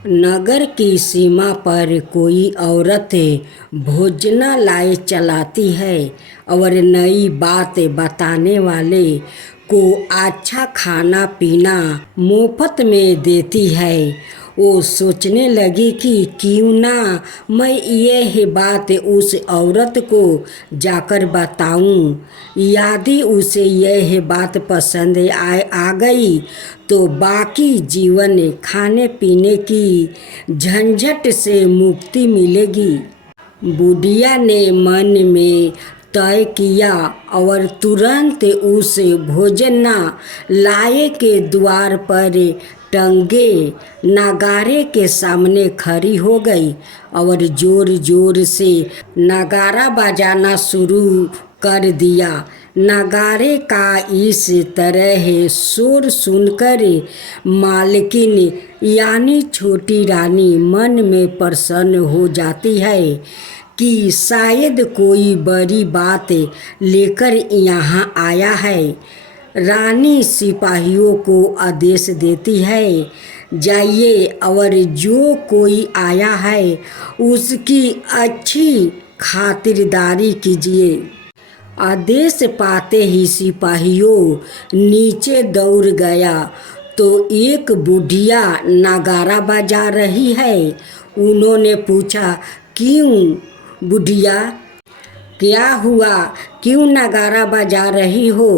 नगर की सीमा पर कोई औरत भोजन लाए चलाती है और नई बात बताने वाले को अच्छा खाना पीना मुफ्त में देती है। वो सोचने लगी कि क्यों ना मैं यह बात उस औरत को जाकर बताऊं। यदि उसे यह बात पसंद आ गई तो बाकी जीवन खाने पीने की झंझट से मुक्ति मिलेगी। बुढ़िया ने मन में तय किया और तुरंत उस भोजन लाए के द्वार पर टंगे नगारे के सामने खड़ी हो गई और जोर जोर से नगारा बजाना शुरू कर दिया। नगारे का इस तरह शोर सुनकर मालकिन यानी छोटी रानी मन में प्रसन्न हो जाती है कि शायद कोई बड़ी बात लेकर यहाँ आया है। रानी सिपाहियों को आदेश देती है, जाइए और जो कोई आया है उसकी अच्छी खातिरदारी कीजिए। आदेश पाते ही सिपाहियों नीचे दौड़ गया तो एक बुढ़िया नगारा बजा रही है। उन्होंने पूछा, क्यों बुढ़िया, क्या हुआ, क्यों नगारा बजा रही हो?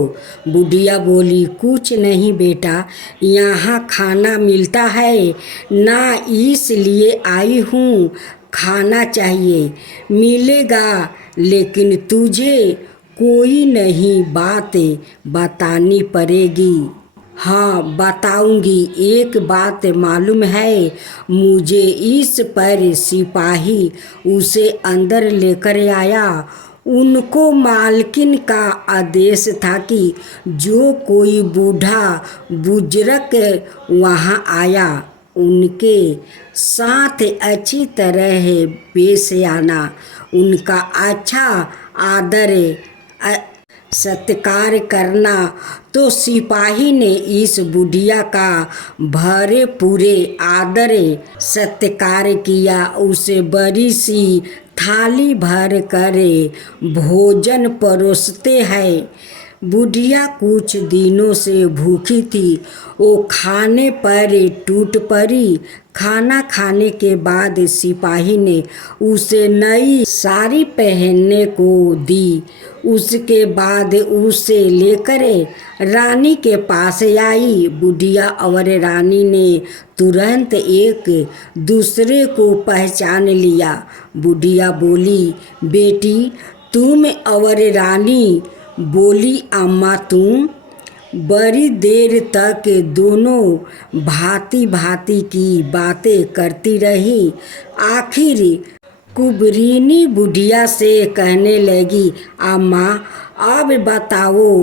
बुढ़िया बोली, कुछ नहीं बेटा, यहाँ खाना मिलता है ना, इसलिए आई हूँ। खाना चाहिए, मिलेगा, लेकिन तुझे कोई नहीं बात बतानी पड़ेगी। हाँ बताऊंगी। एक बात मालूम है मुझे, इस पर सिपाही उसे अंदर लेकर आया। उनको मालकिन का आदेश था कि जो कोई बूढ़ा बुजुर्ग वहाँ आया उनके साथ अच्छी तरह पेश आना, उनका अच्छा आदर सत्कार करना। तो सिपाही ने इस बुढ़िया का भरे पूरे आदर सत्कार किया। उसे बड़ी सी थाली भर कर भोजन परोसते हैं। बुढ़िया कुछ दिनों से भूखी थी, वो खाने पर टूट पड़ी। खाना खाने के बाद सिपाही ने उसे नई साड़ी पहनने को दी। उसके बाद उसे लेकर रानी के पास आई। बुढ़िया और रानी ने तुरंत एक दूसरे को पहचान लिया। बुढ़िया बोली, बेटी तुम? और रानी बोली, अम्मा तुम? बड़ी देर तक दोनों भांति भांति की बातें करती रही। आखिर कुबरीनी बुढ़िया से कहने लगी, अम्मा अब बताओ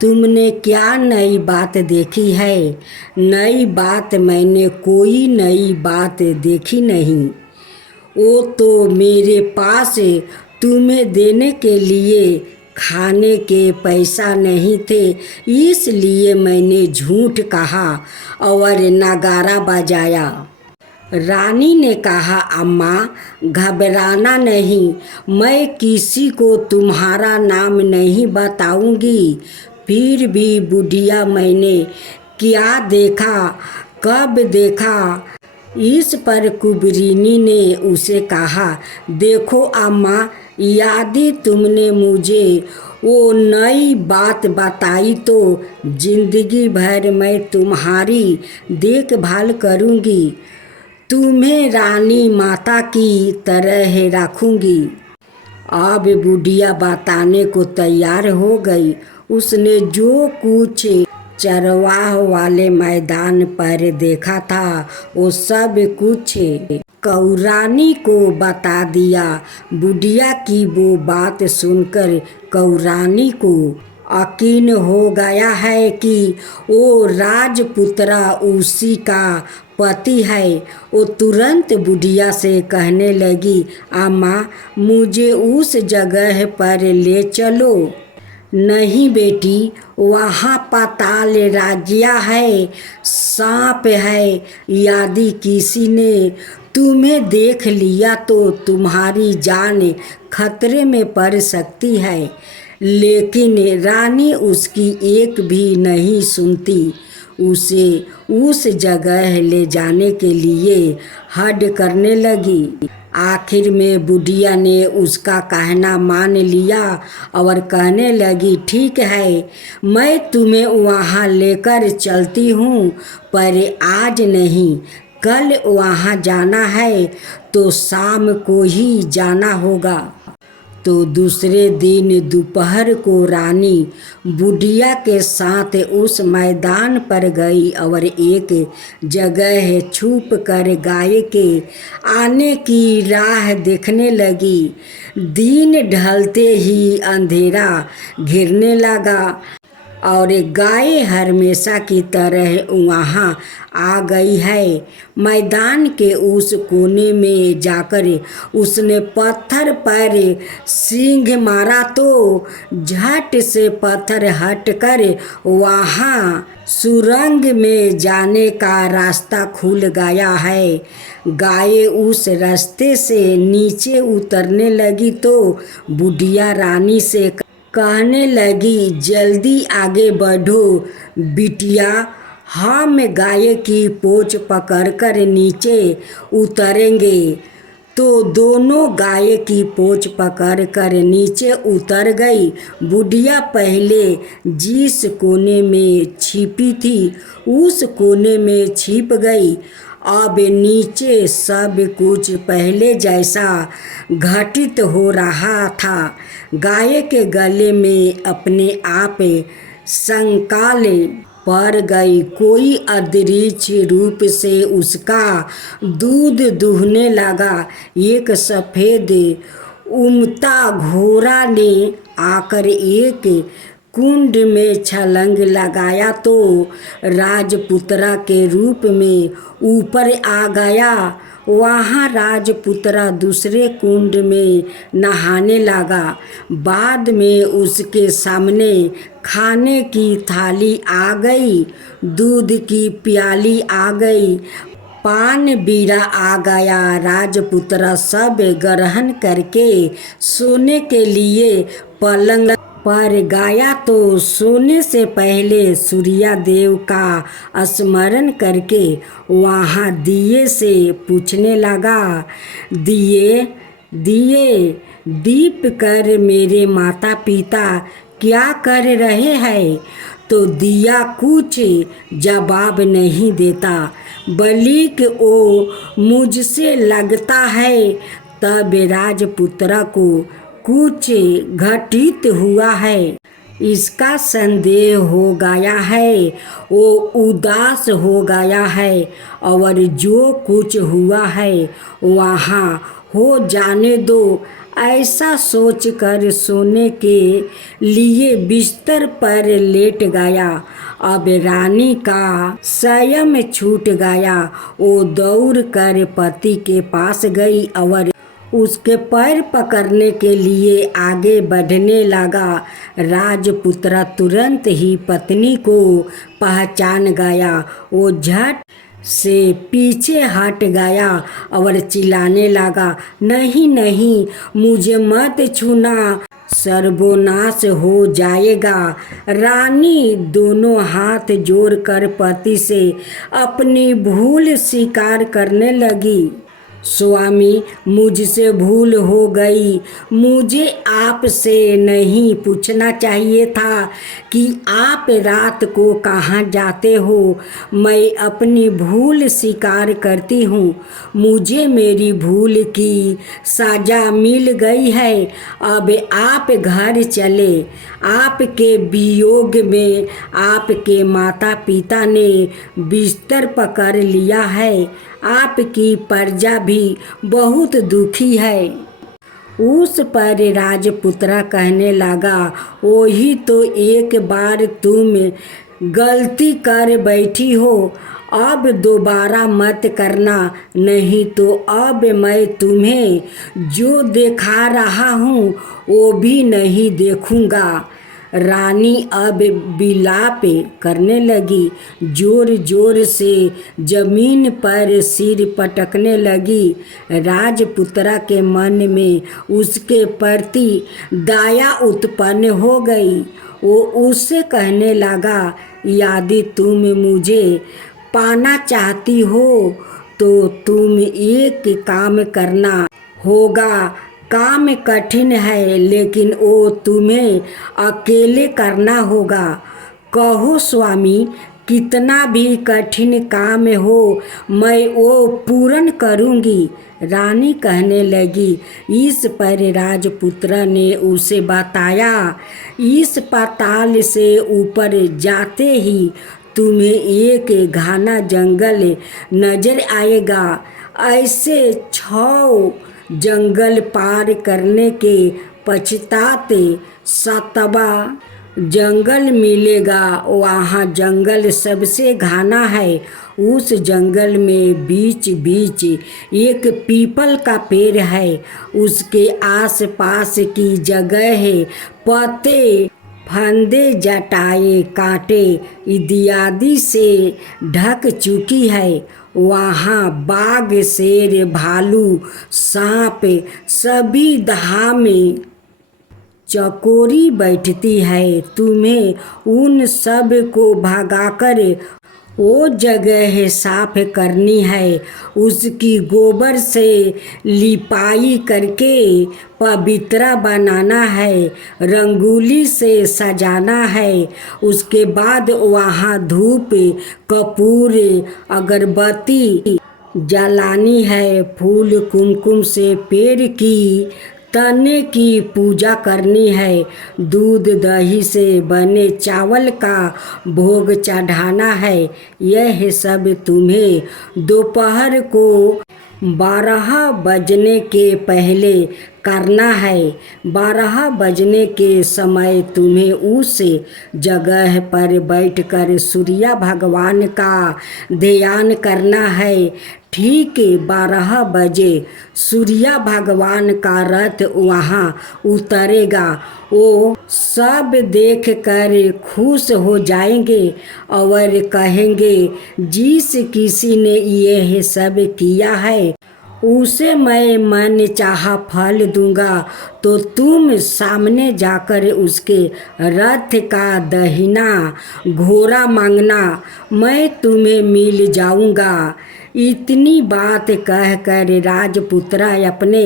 तुमने क्या नई बात देखी है? नई बात? मैंने कोई नई बात देखी नहीं। वो तो मेरे पास तुम्हें देने के लिए खाने के पैसा नहीं थे, इसलिए मैंने झूठ कहा और नगारा बजाया। रानी ने कहा, अम्मा घबराना नहीं, मैं किसी को तुम्हारा नाम नहीं बताऊंगी। फिर भी बुढ़िया, मैंने क्या देखा, कब देखा? इस पर कुबरीनी ने उसे कहा, देखो अम्मा, यदि तुमने मुझे वो नई बात बताई तो जिंदगी भर मैं तुम्हारी देखभाल करूंगी, तुम्हें रानी माता की तरह रखूंगी। अब बुढ़िया बताने को तैयार हो गई। उसने जो कुछ चरवाह वाले मैदान पर देखा था वो सब कुछ कौरानी को बता दिया। बुढ़िया की वो बात सुनकर कौरानी को यकीन हो गया है कि वो राजपुत्रा उसी का पति है। वो तुरंत बुढ़िया से कहने लगी, अम्मा मुझे उस जगह पर ले चलो नहीं बेटी, वहाँ पाताल राज्य है, सांप है। यदि किसी ने तुम्हें देख लिया तो तुम्हारी जान खतरे में पड़ सकती है। लेकिन रानी उसकी एक भी नहीं सुनती। उसे उस जगह ले जाने के लिए हड करने लगी। आखिर में बुढ़िया ने उसका कहना मान लिया और कहने लगी, ठीक है, मैं तुम्हें वहाँ लेकर चलती हूँ, पर आज नहीं, कल वहाँ जाना है तो शाम को ही जाना होगा। तो दूसरे दिन दोपहर को रानी बुढ़िया के साथ उस मैदान पर गई और एक जगह छुप कर गाय के आने की राह देखने लगी। दिन ढलते ही अंधेरा घिरने लगा और गाय हमेशा की तरह वहाँ आ गई है। मैदान के उस कोने में जाकर उसने पत्थर पर सींग मारा तो झट से पत्थर हटकर वहाँ सुरंग में जाने का रास्ता खुल गया है। गाय उस रास्ते से नीचे उतरने लगी तो बुढ़िया रानी से कहने लगी, जल्दी आगे बढ़ो बिटिया, हम गाय की पोंछ पकड़कर नीचे उतरेंगे। तो दोनों गाय की पोंछ पकड़कर नीचे उतर गई। बुढ़िया पहले जिस कोने में छिपी थी उस कोने में छिप गई। अब नीचे सब कुछ पहले जैसा घटित हो रहा था। गाय के गले में अपने आप संकाल पड़ गई। कोई अदृश्य रूप से उसका दूध दूहने लगा। एक सफ़ेद उमता घोड़ा ने आकर एक कुंड में छलांग लगाया तो राजपुत्रा के रूप में ऊपर आ गया। वहाँ राजपुत्रा दूसरे कुंड में नहाने लगा। बाद में उसके सामने खाने की थाली आ गई, दूध की प्याली आ गई, पान बीड़ा आ गया। राजपुत्रा सब ग्रहण करके सोने के लिए पलंग पर गया तो सोने से पहले सूर्य देव का स्मरण करके वहाँ दिए से पूछने लगा, दिए दिए दीप कर मेरे माता पिता क्या कर रहे हैं? तो दिया कुछ जवाब नहीं देता, बल्कि वो मुझसे लगता है। तब राजपुत्रा को कुछ घटित हुआ है, इसका संदेह हो गया है। वो उदास हो गया है और जो कुछ हुआ है वहाँ हो जाने दो, ऐसा सोचकर सोने के लिए बिस्तर पर लेट गया। अब रानी का संयम छूट गया। वो दौड़ कर पति के पास गई और उसके पैर पकड़ने के लिए आगे बढ़ने लगा। राजपुत्रा तुरंत ही पत्नी को पहचान गया। वो झट से पीछे हट गया और चिल्लाने लगा, नहीं नहीं, मुझे मत छूना, सर्वनाश हो जाएगा। रानी दोनों हाथ जोड़कर पति से अपनी भूल स्वीकार करने लगी। स्वामी, मुझसे भूल हो गई। मुझे आपसे नहीं पूछना चाहिए था कि आप रात को कहाँ जाते हो। मैं अपनी भूल स्वीकार करती हूँ। मुझे मेरी भूल की सज़ा मिल गई है। अब आप घर चले। आपके वियोग में आपके माता पिता ने बिस्तर पकड़ लिया है। आपकी प्रजा भी बहुत दुखी है। उस पर राजपुत्रा कहने लगा, वही तो एक बार तुम गलती कर बैठी हो, अब दोबारा मत करना, नहीं तो अब मैं तुम्हें जो दिखा रहा हूँ वो भी नहीं देखूँगा। रानी अब विलाप करने लगी, जोर जोर से जमीन पर सिर पटकने लगी। राजपुत्रा के मन में उसके प्रति दया उत्पन्न हो गई। वो उससे कहने लगा, यदि तुम मुझे पाना चाहती हो तो तुम एक काम करना होगा। काम कठिन है, लेकिन वो तुम्हें अकेले करना होगा। कहो स्वामी, कितना भी कठिन काम हो मैं वो पूर्ण करूँगी। रानी कहने लगी। इस पर राजपुत्र ने उसे बताया, इस पाताल से ऊपर जाते ही तुम्हें एक घना जंगल नजर आएगा। ऐसे 6 जंगल पार करने के पश्चात 7वां जंगल मिलेगा। वहाँ जंगल सबसे घना है। उस जंगल में बीच बीच एक पीपल का पेड़ है। उसके आसपास की जगह पत्ते, फंदे, जटाएं, कांटे इत्यादि से ढक चुकी है। वहाँ बाघ, शेर, भालू, सांप सभी धाम में चकोरी बैठती है। तुम्हें उन सब को भगाकर वो जगह साफ करनी है। उसकी गोबर से लिपाई करके पवित्र बनाना है, रंगोली से सजाना है। उसके बाद वहाँ धूप, कपूर, अगरबत्ती जलानी है। फूल कुमकुम से पेड़ की तने की पूजा करनी है। दूध दही से बने चावल का भोग चढ़ाना है। यह सब तुम्हें दोपहर को 12 बजने के पहले करना है। 12 बजने के समय तुम्हें उस जगह पर बैठकर सूर्य भगवान का ध्यान करना है। ठीक 12 बजे सूर्य भगवान का रथ वहाँ उतरेगा। वो सब देख कर खुश हो जाएंगे और कहेंगे, जिस किसी ने यह सब किया है उसे मैं मन चाहा फल दूंगा। तो तुम सामने जाकर उसके रथ का दहिना घोड़ा मांगना, मैं तुम्हें मिल जाऊंगा। इतनी बात कहकर राजपुत्र अपने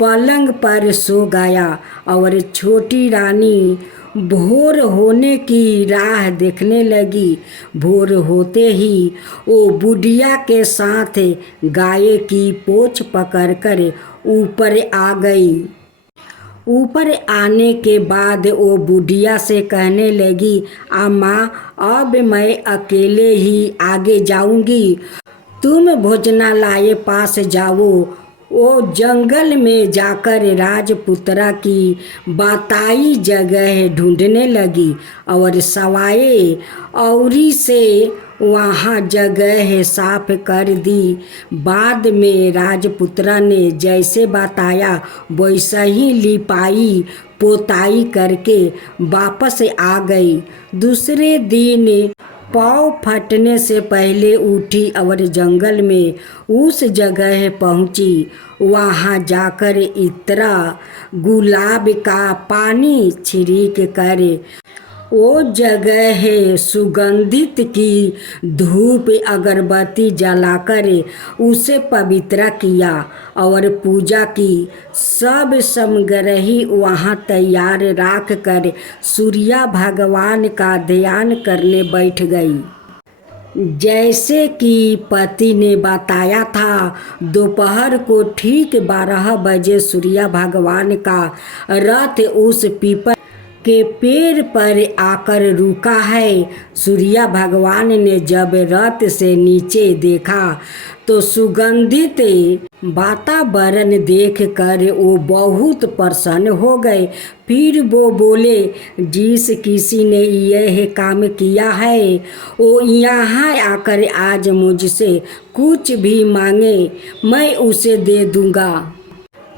पलंग पर सो गया और छोटी रानी भोर होने की राह देखने लगी। भोर होते ही वो बुढ़िया के साथ गाय की पूंछ पकड़कर ऊपर आ गई। ऊपर आने के बाद वो बुढ़िया से कहने लगी, अम्मा, अब मैं अकेले ही आगे जाऊंगी, तुम भोजनालय पास जाओ। वो जंगल में जाकर राजपुत्रा की बताई जगह ढूंढने लगी और सवाए औरी से वहाँ जगह साफ कर दी। बाद में राजपुत्रा ने जैसे बताया वैसा ही लिपाई पोताई करके वापस आ गई। दूसरे दिन पाँव फटने से पहले उठी और जंगल में उस जगह पहुंची। वहां जाकर इतरा गुलाब का पानी छिड़क कर वो जगह सुगंधित की धूप अगरबत्ती जलाकर उसे पवित्र किया और पूजा की। सब सामग्री वहाँ तैयार रख कर सूर्य भगवान का ध्यान करने बैठ गई। जैसे कि पति ने बताया था, दोपहर को ठीक 12 बजे सूर्य भगवान का रथ उस पीपल के पेड़ पर आकर रुका है। सूर्य भगवान ने जब रथ से नीचे देखा तो सुगंधित वातावरण देखकर वो बहुत प्रसन्न हो गए। फिर वो बोले, जिस किसी ने यह काम किया है वो यहाँ आकर आज मुझसे कुछ भी मांगे, मैं उसे दे दूँगा।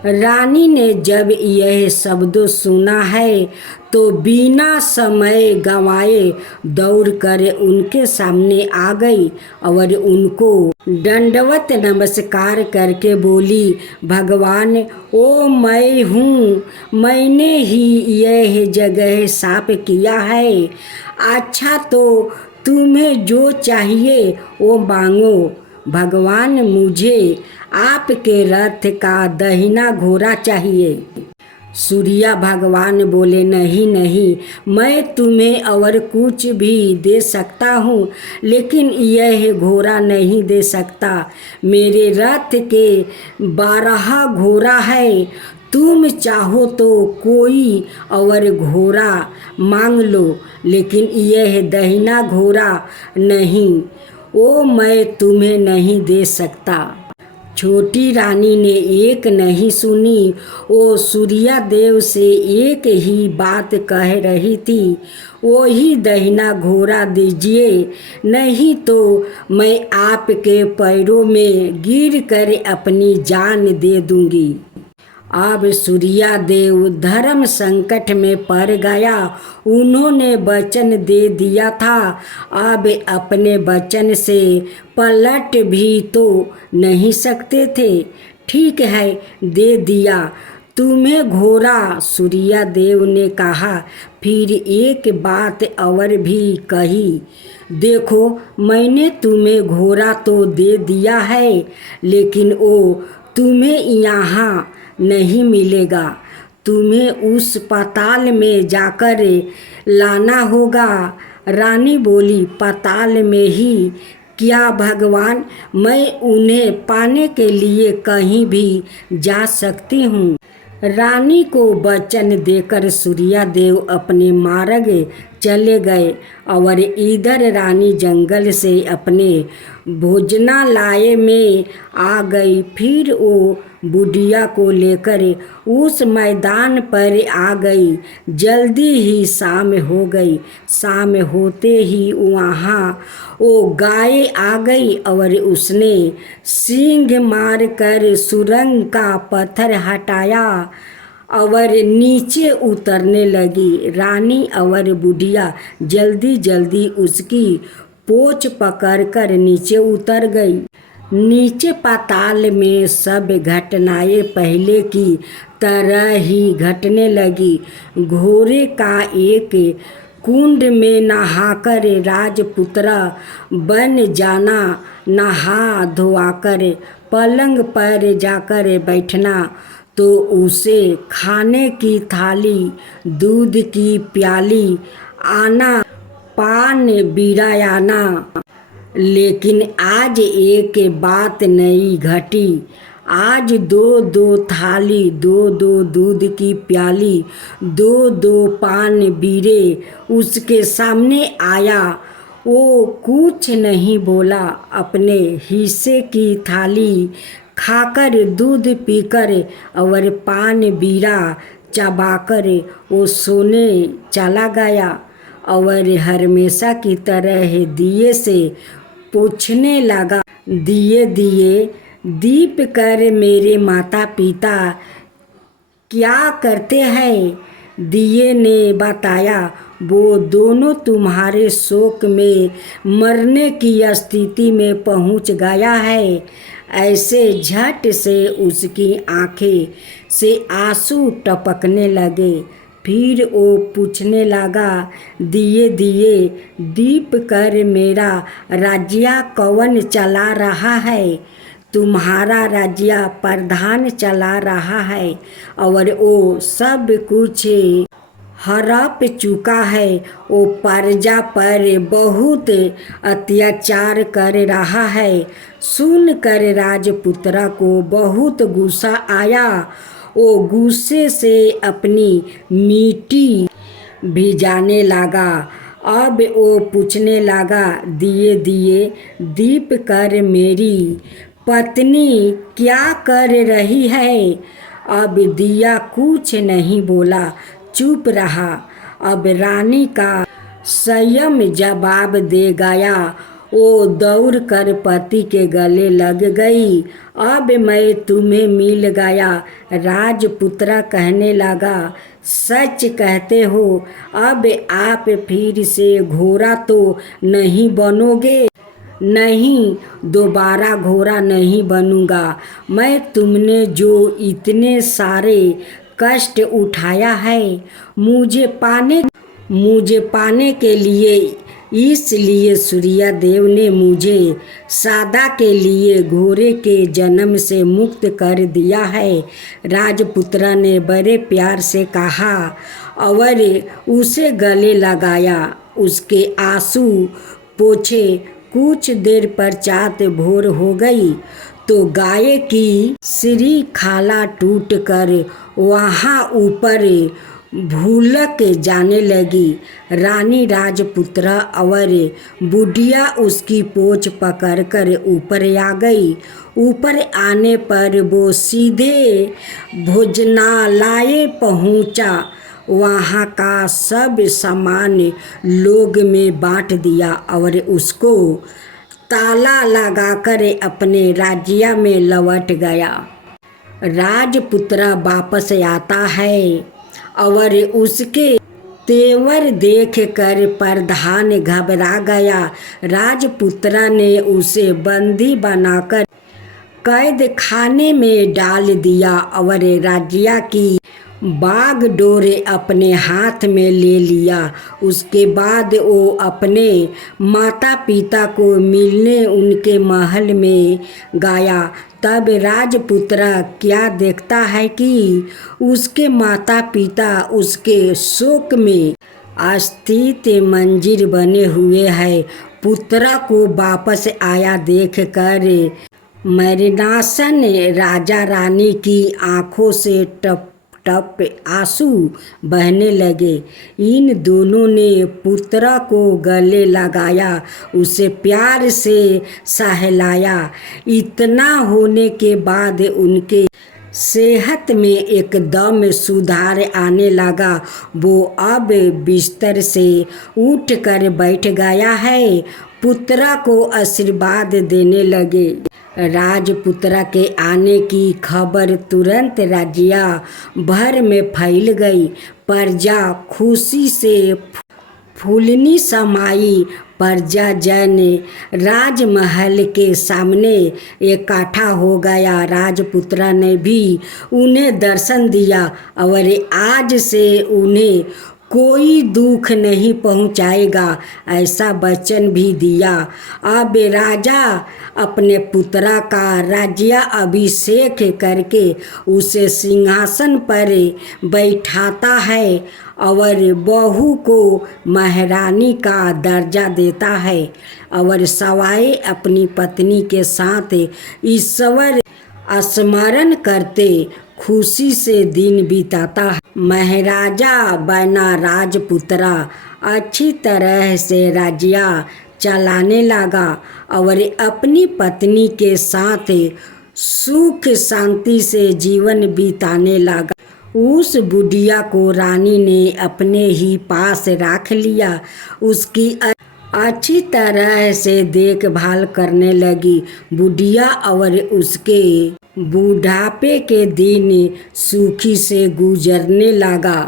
रानी ने जब यह शब्द सुना है तो बिना समय गंवाए दौड़ कर उनके सामने आ गई और उनको दंडवत नमस्कार करके बोली, भगवान, ओ मैं हूँ, मैंने ही यह जगह साफ किया है। अच्छा तो तुम्हें जो चाहिए वो मांगो। भगवान, मुझे आपके रथ का दाहिना घोड़ा चाहिए। सूर्या भगवान बोले, नहीं नहीं, मैं तुम्हें और कुछ भी दे सकता हूँ, लेकिन यह घोड़ा नहीं दे सकता। मेरे रथ के 12 घोड़ा है। तुम चाहो तो कोई और घोड़ा मांग लो, लेकिन यह दाहिना घोड़ा नहीं, वो मैं तुम्हें नहीं दे सकता। छोटी रानी ने एक नहीं सुनी। वो सूर्या देव से एक ही बात कह रही थी, वो ही दाहिना घोड़ा दीजिए, नहीं तो मैं आपके पैरों में गिर कर अपनी जान दे दूंगी। अब सूर्या देव धर्म संकट में पड़ गया। उन्होंने वचन दे दिया था, अब अपने वचन से पलट भी तो नहीं सकते थे। ठीक है, दे दिया तुम्हें घोड़ा, सूर्या देव ने कहा। फिर एक बात और भी कही, देखो, मैंने तुम्हें घोड़ा तो दे दिया है, लेकिन वो तुम्हें यहाँ नहीं मिलेगा। तुम्हें उस पाताल में जाकर लाना होगा। रानी बोली, पाताल में ही क्या भगवान? मैं उन्हें पाने के लिए कहीं भी जा सकती हूँ। रानी को वचन देकर सूर्या देव अपने मार्ग चले गए और इधर रानी जंगल से अपने भोजनालय में आ गई। फिर वो बुढ़िया को लेकर उस मैदान पर आ गई। जल्दी ही शाम हो गई। शाम होते ही वहाँ वो गाय आ गई और उसने सींग मार कर सुरंग का पत्थर हटाया और नीचे उतरने लगी। रानी और बुढ़िया जल्दी जल्दी उसकी पोंछ पकड़कर नीचे उतर गई। नीचे पाताल में सब घटनाएं पहले की तरह ही घटने लगी। घोड़े का एक कुंड में नहाकर राजपुत्र बन जाना, नहा धोआकर पलंग पर जाकर बैठना, तो उसे खाने की थाली, दूध की प्याली आना, पान बिरायाना। लेकिन आज एक बात नई घटी। आज दो दो थाली, दो दो दूध की प्याली, दो दो पान बीरे उसके सामने आया। वो कुछ नहीं बोला। अपने हिस्से की थाली खाकर, दूध पीकर और पान बीरा चबाकर वो सोने चला गया और हमेशा की तरह दिए से पूछने लगा, दिए दिए दीप कर मेरे माता पिता क्या करते हैं? दिए ने बताया, वो दोनों तुम्हारे शोक में मरने की स्थिति में पहुंच गया है। ऐसे झट से उसकी आंखें से आंसू टपकने लगे। फिर वो पूछने लगा, दिए दिए दीप कर मेरा राज्य कौन चला रहा है? तुम्हारा राज्य प्रधान चला रहा है और वो सब कुछ हड़प चुका है। वो प्रजा पर बहुत अत्याचार कर रहा है। सुनकर राजपुत्र को बहुत गुस्सा आया। वो गुस्से से अपनी मिट्टी भिजाने लगा। अब वो पूछने लगा, दिए दिए दीप कर मेरी पत्नी क्या कर रही है? अब दिया कुछ नहीं बोला, चुप रहा। अब रानी का संयम जवाब दे गया, वो दौड़ कर पति के गले लग गई। अब मैं तुम्हें मिल गया। राजपुत्र कहने लगा, सच कहते हो? अब आप फिर से घोड़ा तो नहीं बनोगे? नहीं, दोबारा घोड़ा नहीं बनूंगा। मैं तुमने जो इतने सारे कष्ट उठाया है मुझे पाने के लिए, इसलिए सूर्यदेव ने मुझे सदा के लिए घोड़े के जन्म से मुक्त कर दिया है। राजपुत्र ने बड़े प्यार से कहा और उसे गले लगाया, उसके आंसू पोंछे। कुछ देर पश्चात भोर हो गई तो गाय की श्रृंखला टूट कर वहाँ ऊपर भूलक जाने लगी। रानी राजपुत्र और बुढ़िया उसकी पोंछ पकड़कर ऊपर आ गई। ऊपर आने पर वो सीधे भोजनालय पहुंचा। वहाँ का सब सामान लोग में बांट दिया और उसको ताला लगाकर अपने राज्य में लौट गया। राजपुत्र वापस आता है और उसके तेवर देख कर प्रधान घबरा गया। राजपुत्र ने उसे बंदी बनाकर कैद खाने में डाल दिया और राज्य की बागडोर अपने हाथ में ले लिया। उसके बाद वो अपने माता पिता को मिलने उनके महल में गया। तब राजपुत्र क्या देखता है कि उसके माता पिता उसके शोक में अस्थित मंजीर बने हुए हैं। पुत्र को वापस आया देखकर मरणासन राजा रानी की आंखों से टप टप आंसू बहने लगे। इन दोनों ने पुत्र को गले लगाया, उसे प्यार से सहलाया। इतना होने के बाद उनके सेहत में एकदम सुधार आने लगा। वो अब बिस्तर से उठकर बैठ गया है, पुत्र को आशीर्वाद देने लगे। राजपुत्र के आने की खबर तुरंत राज्य भर में फैल गई। प्रजा खुशी से फूलनी समाई। प्रजाजन राजमहल के सामने इकट्ठा हो गया। राजपुत्र ने भी उन्हें दर्शन दिया और आज से उन्हें कोई दुख नहीं पहुंचाएगा, ऐसा वचन भी दिया। अब राजा अपने पुत्र का राज्य अभिषेक करके उसे सिंहासन पर बैठाता है और बहू को महारानी का दर्जा देता है और सवाई अपनी पत्नी के साथ ईश्वर स्मरण करते खुशी से दिन बिताता है। महाराजा बना राजपुत्र अच्छी तरह से राज्य चलाने लगा और अपनी पत्नी के साथ सुख शांति से जीवन बिताने लगा। उस बुढ़िया को रानी ने अपने ही पास रख लिया, उसकी अच्छी तरह से देखभाल करने लगी। बुढ़िया और उसके बुढ़ापे के दिन सुखी से गुजरने लगा।